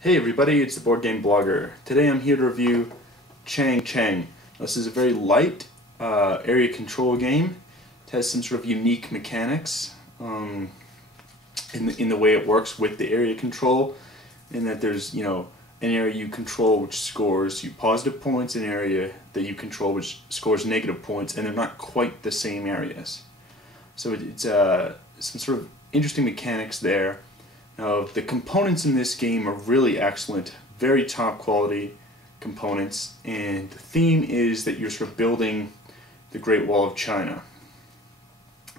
Hey everybody, it's the Board Game Blogger. Today I'm here to review Chang Cheng. This is a very light area control game. It has some sort of unique mechanics in the way it works with the area control, in that there's an area you control which scores you positive points, an area that you control which scores negative points, and they're not quite the same areas. So it's some sort of interesting mechanics there. Now, the components in this game are really excellent, very top quality components, and the theme is that you're sort of building the Great Wall of China.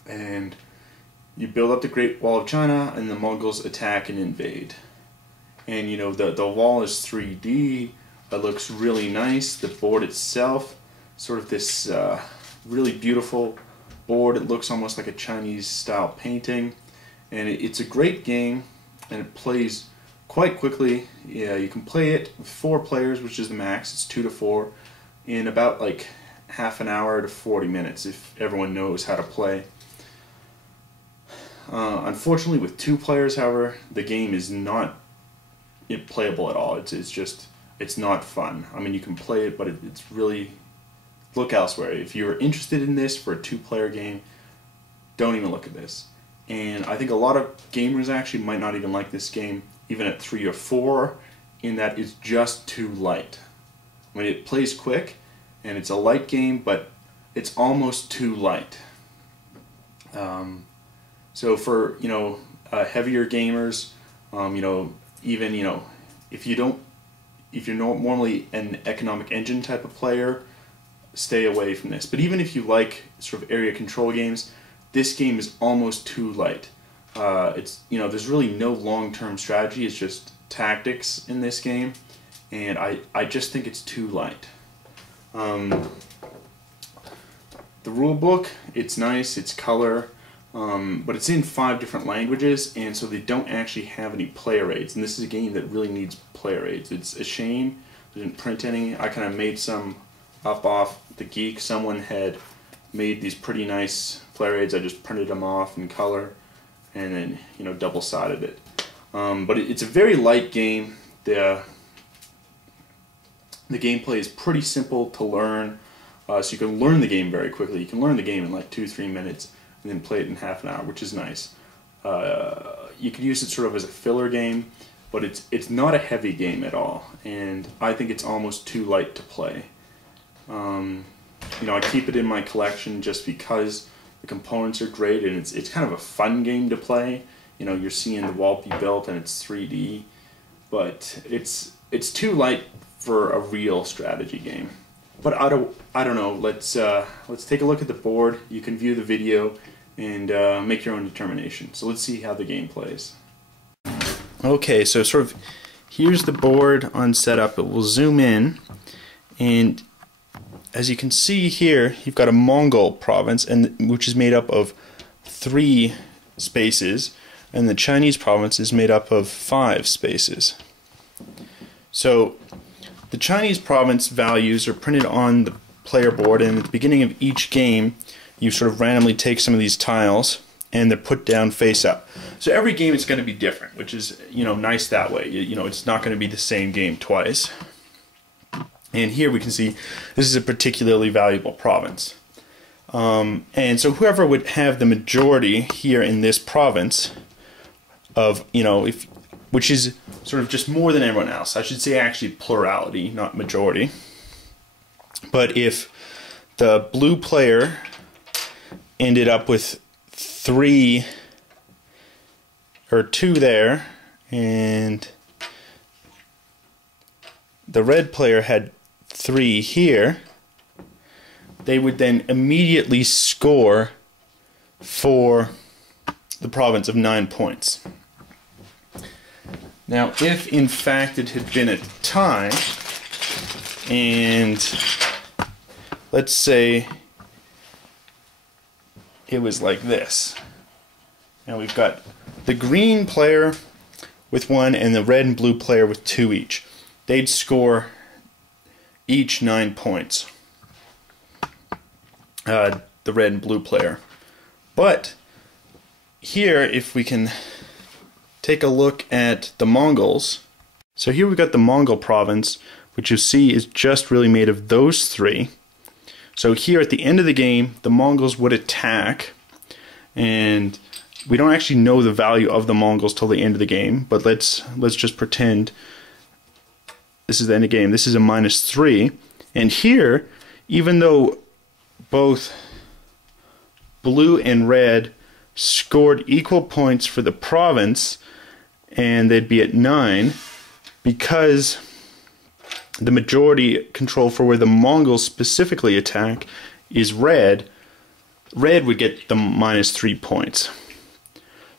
And you build up the Great Wall of China and the Mongols attack and invade. And the wall is 3D, it looks really nice. The board itself, sort of this really beautiful board, it looks almost like a Chinese style painting. And it's a great game. And it plays quite quickly. Yeah, you can play it with 4 players, which is the max. It's 2 to 4 in about like half an hour to 40 minutes if everyone knows how to play. Unfortunately, with 2 players, however, the game is not playable at all. It's not fun. I mean, you can play it, but it's really, look elsewhere. If you're interested in this for a 2-player game, don't even look at this. And I think a lot of gamers actually might not even like this game, even at 3 or 4, in that it's just too light. I mean, it plays quick, and it's a light game, but it's almost too light. So for heavier gamers, even if you're normally an economic engine type of player, stay away from this. But even if you like sort of area control games, this game is almost too light. There's really no long-term strategy. It's just tactics in this game, and I just think it's too light. The rule book, it's nice, it's color, but it's in 5 different languages, and so they don't actually have any player aids. And this is a game that really needs player aids. It's a shame they didn't print any. I kind of made some up off the Geek. Someone had made these pretty nice player aids. I just printed them off in color and then double-sided it. But it's a very light game. The gameplay is pretty simple to learn, so you can learn the game very quickly. You can learn the game in like 2-3 minutes and then play it in half an hour, which is nice. You could use it sort of as a filler game, but it's not a heavy game at all, and I think it's almost too light to play. I keep it in my collection just because the components are great, and it's kind of a fun game to play. You're seeing the wall be built and it's 3D, but it's too light for a real strategy game. But I don't know. Let's take a look at the board. You can view the video and make your own determination. So let's see how the game plays. Okay, so sort of here's the board on setup. It will zoom in, and as you can see here, you've got a Mongol province, which is made up of 3 spaces, and the Chinese province is made up of 5 spaces. So the Chinese province values are printed on the player board, and at the beginning of each game, you sort of randomly take some of these tiles, and they're put down face up. So every game is going to be different, which is nice that way. It's not going to be the same game twice. And here we can see this is a particularly valuable province. And so whoever would have the majority here in this province of, which is sort of just more than everyone else. I should say actually plurality, not majority. But if the blue player ended up with 3 or 2 there, and the red player had 3 here, they would then immediately score for the province of 9 points. Now, if in fact it had been a tie, and let's say it was like this. Now we've got the green player with 1 and the red and blue player with 2 each. They'd score each 9 points, the red and blue player. But here, if we can take a look at the Mongols, So here we've got the Mongol province, which you see is just really made of those three. So here at the end of the game, the Mongols would attack, and we don't actually know the value of the Mongols till the end of the game, but let's just pretend this is the end of the game. This is a -3, and here, even though both blue and red scored equal points for the province, and they'd be at 9, because the majority control for where the Mongols specifically attack is red, red would get the -3 points.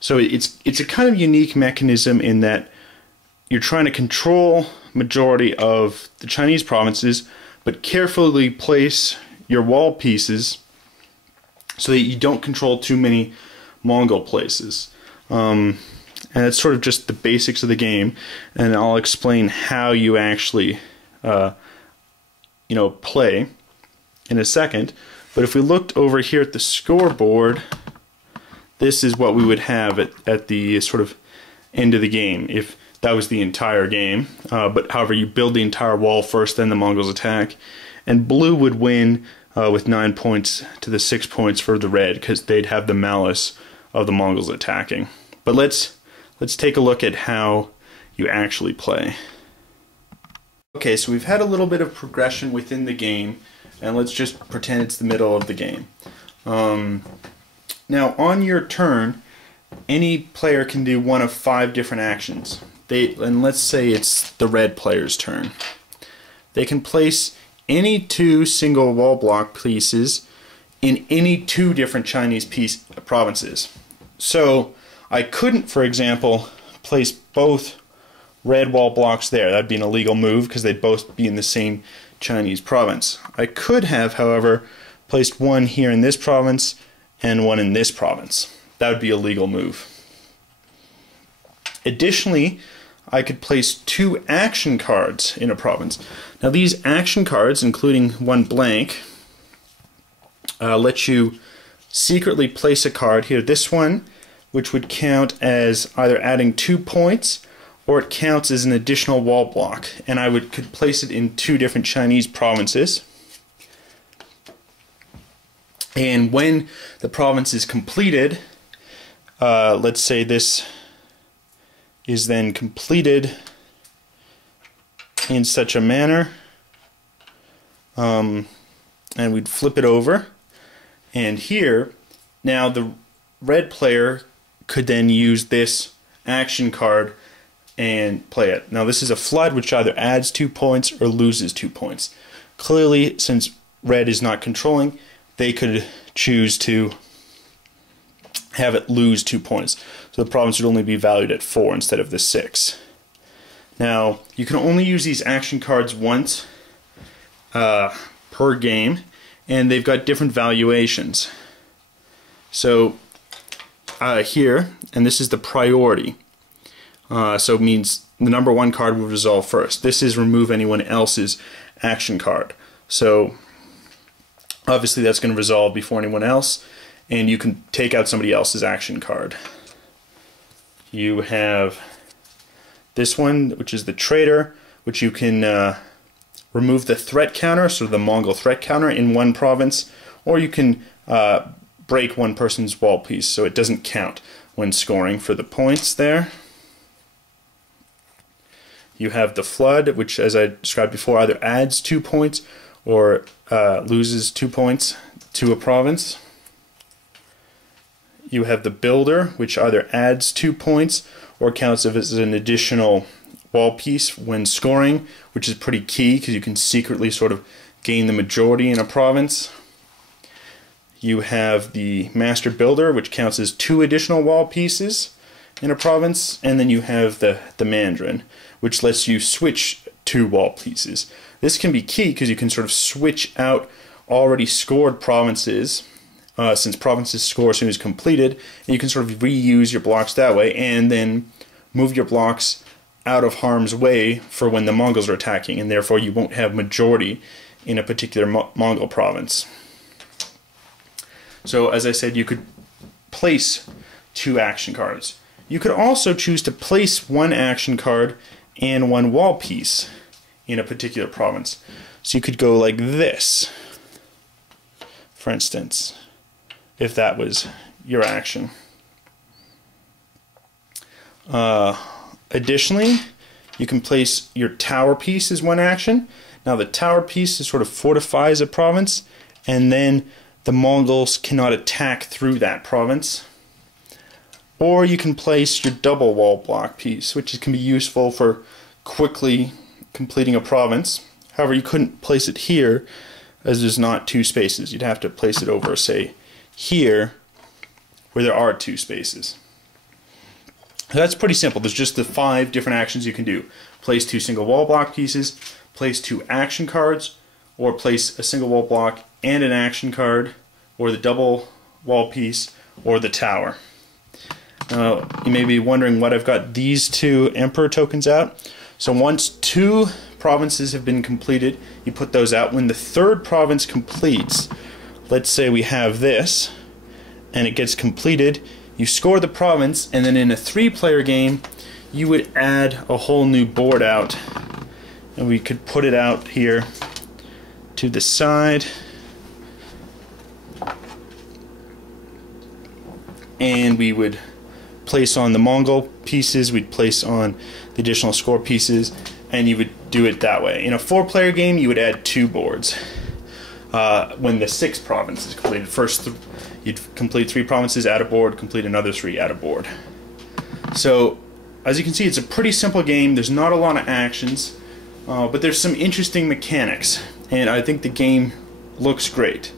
So it's a kind of unique mechanism in that you're trying to control majority of the Chinese provinces, but carefully place your wall pieces so that you don't control too many Mongol places. And it's sort of just the basics of the game, and I'll explain how you actually play in a second. But if we looked over here at the scoreboard, this is what we would have at the sort of end of the game, if that was the entire game. But however, you build the entire wall first, then the Mongols attack. And blue would win with 9 points to the 6 points for the red, because they'd have the malice of the Mongols attacking. But let's take a look at how you actually play. Okay, so we've had a little bit of progression within the game, and let's just pretend it's the middle of the game. Now, on your turn, any player can do one of 5 different actions. And let's say it's the red player's turn. They can place any 2 single wall block pieces in any 2 different Chinese provinces. So I couldn't, for example, place both red wall blocks there. That'd be an illegal move because they'd both be in the same Chinese province. I could have, however, placed one here in this province and one in this province. That would be a legal move. Additionally, I could place 2 action cards in a province. Now these action cards, including one blank, let you secretly place a card here. This one, which would count as either adding 2 points, or it counts as an additional wall block, and I could place it in 2 different Chinese provinces. And when the province is completed, let's say this is then completed in such a manner, and we'd flip it over, and here, now the red player could then use this action card and play it. Now this is a flood, which either adds 2 points or loses 2 points. Clearly, since red is not controlling, they could choose to have it lose 2 points. So the province would only be valued at 4 instead of the 6. Now, you can only use these action cards once per game, and they've got different valuations. So here, and this is the priority. So it means the number 1 card will resolve first. This is remove anyone else's action card. So obviously that's going to resolve before anyone else, and you can take out somebody else's action card. You have this one, which is the traitor, which you can remove the threat counter, so the Mongol threat counter in one province, or you can break one person's wall piece so it doesn't count when scoring for the points there. You have the flood, which, as I described before, either adds 2 points or loses 2 points to a province. You have the builder, which either adds 2 points or counts as an additional wall piece when scoring, which is pretty key because you can secretly sort of gain the majority in a province. You have the master builder, which counts as 2 additional wall pieces in a province, and then you have the mandarin, which lets you switch 2 wall pieces. This can be key because you can sort of switch out already scored provinces, since provinces score as soon as completed, and you can sort of reuse your blocks that way, and then move your blocks out of harm's way for when the Mongols are attacking, and therefore you won't have majority in a particular Mongol province. So as I said, you could place 2 action cards. You could also choose to place 1 action card and one wall piece in a particular province. So you could go like this, for instance, if that was your action. Additionally, you can place your tower piece as one action. Now the tower piece is sort of fortifies a province, and then the Mongols cannot attack through that province. Or you can place your double wall block piece, which can be useful for quickly completing a province. However, you couldn't place it here as there's not two spaces. You'd have to place it over, say, here, where there are two spaces. So that's pretty simple. There's just the 5 different actions you can do. Place 2 single wall block pieces, place 2 action cards, or place a single wall block and an action card, or the double wall piece, or the tower. You may be wondering what I've got these 2 Emperor tokens out. So once 2 provinces have been completed, you put those out. When the 3rd province completes, let's say we have this, and it gets completed, you score the province, and then in a 3-player game, you would add a whole new board out. And we could put it out here to the side. And we would place on the Mongol pieces, we'd place on the additional score pieces, and you would do it that way. In a 4-player game, you would add 2 boards. When the 6th province is completed, you'd complete 3 provinces, add a board, complete another 3, add a board. So, as you can see, it's a pretty simple game. There's not a lot of actions, but there's some interesting mechanics, and I think the game looks great.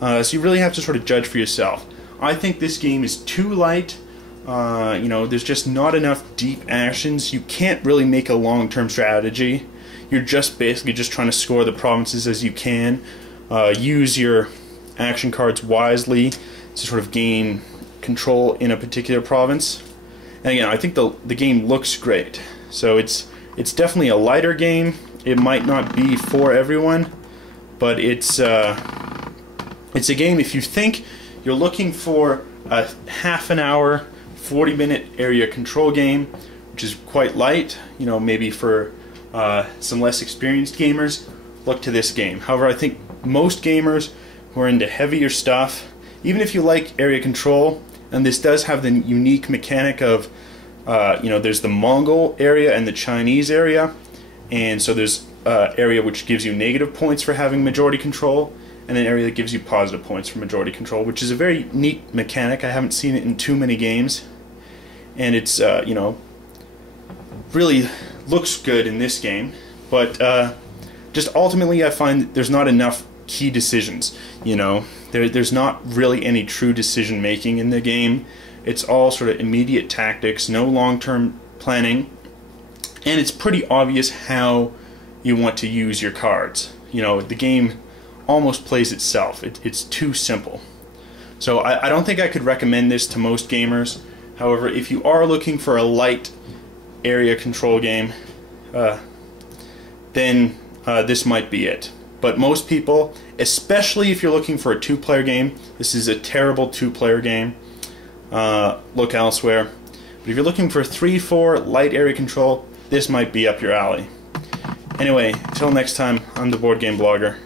So you really have to sort of judge for yourself. I think this game is too light. You know, there's just not enough deep actions. You can't really make a long-term strategy. You're just basically just trying to score the provinces as you can. Use your action cards wisely to sort of gain control in a particular province. And again, I think the game looks great. So it's definitely a lighter game. It might not be for everyone, but it's a game if you think you're looking for a half an hour, 40-minute area control game, which is quite light, you know, maybe for some less experienced gamers, look to this game. However, I think most gamers who are into heavier stuff, even if you like area control, and this does have the unique mechanic of, you know, there's the Mongol area and the Chinese area, and so there's area which gives you negative points for having majority control, and an area that gives you positive points for majority control, which is a very neat mechanic. I haven't seen it in too many games, and it's, you know, really looks good in this game, but just ultimately I find that there's not enough key decisions. You know, there's not really any true decision making in the game. It's all sort of immediate tactics, no long-term planning, and it's pretty obvious how you want to use your cards. You know, the game almost plays itself. It's too simple. So I don't think I could recommend this to most gamers. However, if you are looking for a light area control game, then this might be it. But most people, especially if you're looking for a 2-player game, this is a terrible 2-player game. Look elsewhere. But if you're looking for 3-4 light area control, this might be up your alley. Anyway, until next time, I'm the Board Game Blogger.